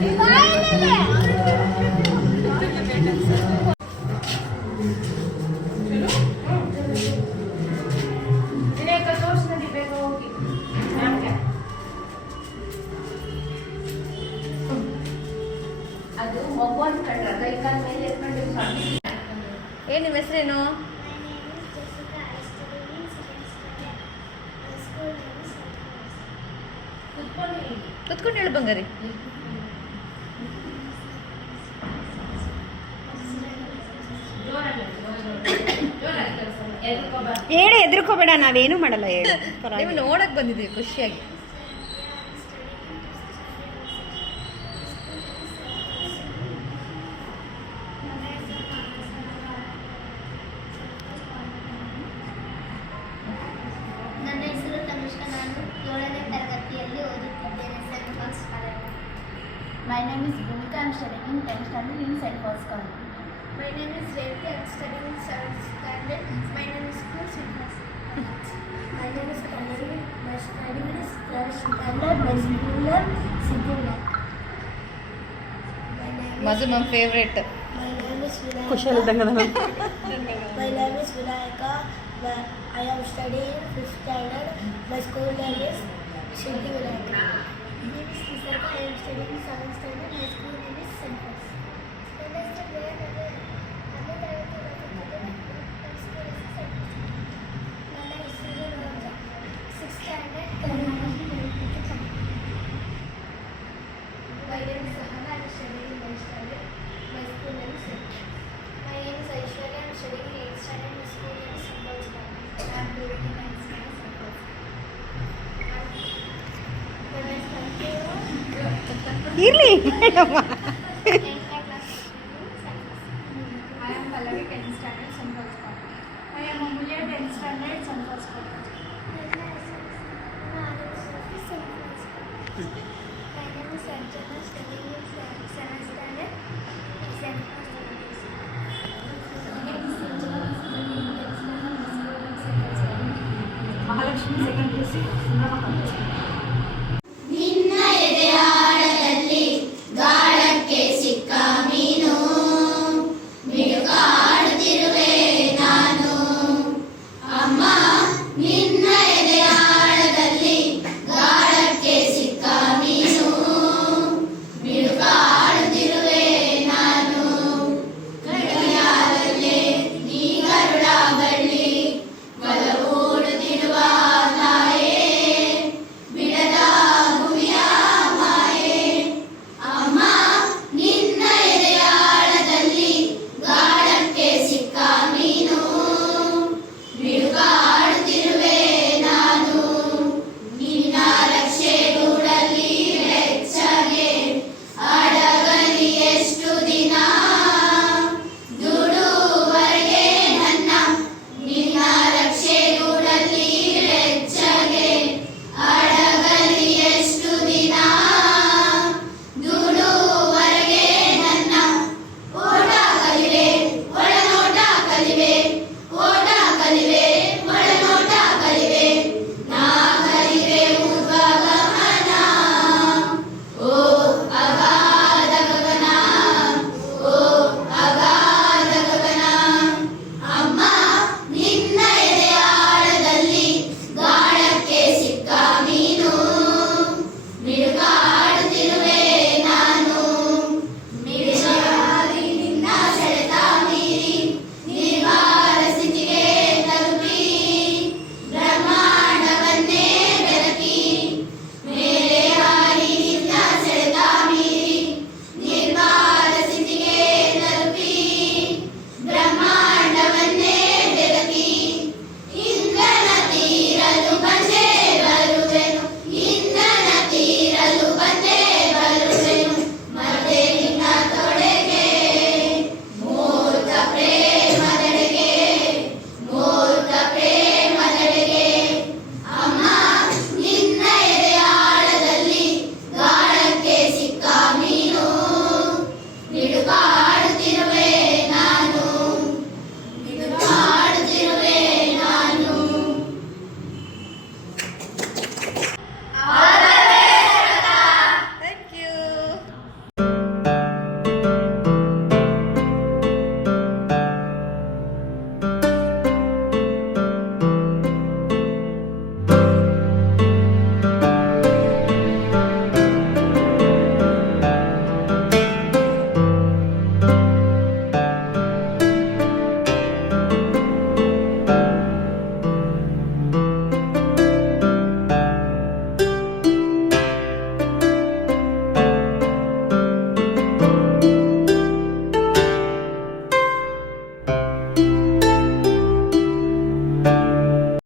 ಏನು ನಿಮ್ಮ ಹೆಸರೇನು? ಕುತ್ಕೊಂಡು ಹೇಳು ಬಂಗಾರಿ. ಹೇಳು, ಹೆದರ್ಕೋಬೇಡ, ನಾವೇನು ಮಾಡಲ್ಲ, ಹೇಳು. ನೀವು ನೋಡಕ್ ಬಂದಿದ್ದೀವಿ ಖುಷಿಯಾಗಿ. ನನ್ನ ಹೆಸರು ತನುಷ್ಕಾ. ನಾನು 7ನೇ ತರಗತಿಯಲ್ಲಿ ಓದುತ್ತಿದ್ದೇನೆ. Saint Paul's college. My name is Bhumika. I am studying in 10th standard in St. Paul's College. My name is Revati. I am studying in 7th standard. My name is St. Paul's. My name is Kanari. My study is 12th standard. My school is Siddharth. ಮಧು ನಮ್ಮ favourite. My name is Vinayaka. ಖುಷಿಯಲ್ಲಿದ್ದಂಗೆ My name is Vinayaka. I am studying in 5th standard. My school name is Siddhi Vinayaka. My name is Nisarga. I am studying in 7th standard. My school name is St. Paul's. My name is Sahana. I am studying in 9th standard. My school name is St. My name is Aishwarya. I am studying in 8th standard. My school name is St. Paul's. I am doing in 9th standard. St. Paul's. My name is Kanti. ಇರ್ಲಿ. 8th class. I am Pallavi, 10th standard, St. Paul's College. I am Amulya, 10th standard, St. Paul's College. My name is Arjuna, studying in 7th standard. St. Paul's. Mahalakshmi, second place, Sundrama College.